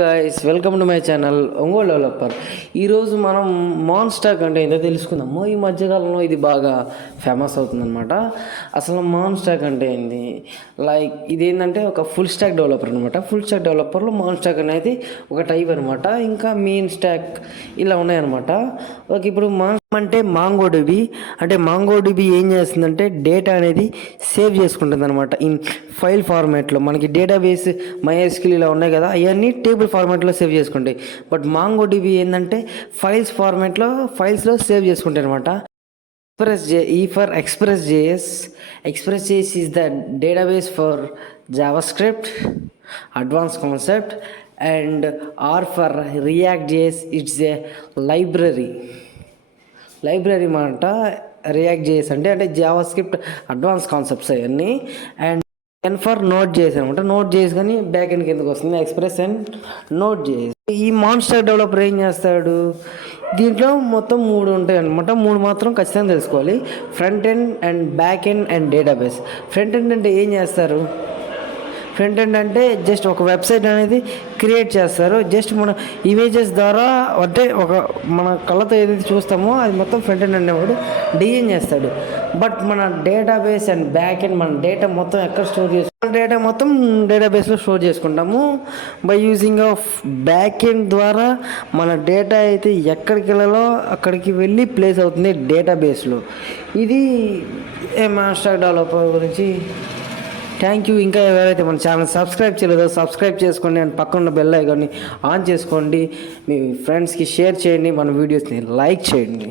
Guys welcome to my channel Ongole developer. ఈరోజు మనం Maan stock అంటే ఏంటో తెలుసుకుందాము. ఈ మధ్యకాలంలో ఇది బాగా ఫేమస్ అవుతుందన్నమాట. అసలు మాన్ స్టాక్ అంటే ఏంది, లైక్ ఇది ఏంటంటే ఒక ఫుల్ స్టాక్ డెవలపర్ అనమాట. ఫుల్ స్టాక్ డెవలపర్లో మాన్ స్టాక్ అనేది ఒక టైప్ అనమాట. ఇంకా మెయిన్ స్టాక్ ఇలా ఉన్నాయన్నమాట. ఓకే, ఇప్పుడు మాన్ అంటే మాంగోడిబి. అంటే మాంగోడిబి ఏం చేస్తుందంటే డేటా అనేది సేవ్ చేసుకుంటుంది అనమాట ఇన్ ఫైల్ ఫార్మాట్లో. మనకి డేటాబేస్ MySQL ఇలా ఉన్నాయి కదా, అవన్నీ టేబుల్ ఫార్మాట్లో సేవ్ చేసుకుంటాయి. బట్ మాంగోడిబి ఏంటంటే ఫైల్స్లో సేవ్ చేసుకుంటాయి అనమాట. Express JS is the database for JavaScript, advanced concept, and R for React JS. It's a library మాట. రియాక్ట్ JS అంటే జావాస్క్రిప్ట్ అడ్వాన్స్ కాన్సెప్ట్స్ అవన్నీ. And N for Node JS అనమాట. Node JS కానీ back end కిందకి వస్తుంది, express and Node JS. ఈ monster developer ఏం చేస్తాడు, దీంట్లో మొత్తం 3 ఉంటాయి అనమాట. 3 మాత్రం ఖచ్చితంగా తెలుసుకోవాలి: front end and back end and database. Front end అంటే ఏం చేస్తారు, ఫ్రంట్ ఎండ్ అంటే జస్ట్ ఒక వెబ్సైట్ అనేది క్రియేట్ చేస్తారు. జస్ట్ మన ఇమేజెస్ ద్వారా అంటే ఒక మన కళ్ళతో ఏదైతే చూస్తామో అది మొత్తం ఫ్రంట్ ఎండ్ అనేవాడు డిజైన్ చేస్తాడు. బట్ మన డేటాబేస్ అండ్ బ్యాక్ ఎండ్ మన డేటా మొత్తం ఎక్కడ స్టోర్ చేసుకుంటాం, డేటా మొత్తం డేటాబేస్లో స్టోర్ చేసుకుంటాము. By using of back end ద్వారా మన డేటా అయితే ఎక్కడికి వెళ్ళాలో అక్కడికి వెళ్ళి ప్లేస్ అవుతుంది డేటాబేస్లో. ఇది మాన్స్టాక్ డెవలపర్ గురించి. Thank you. ఇంకా ఎవరైతే మన ఛానల్ సబ్స్క్రైబ్ చేయలేదో సబ్స్క్రైబ్ చేసుకోండి అండ్ పక్కన బెల్ ఐకాన్ని ఆన్ చేసుకోండి. మీ ఫ్రెండ్స్కి షేర్ చేయండి, మన వీడియోస్ని లైక్ చేయండి.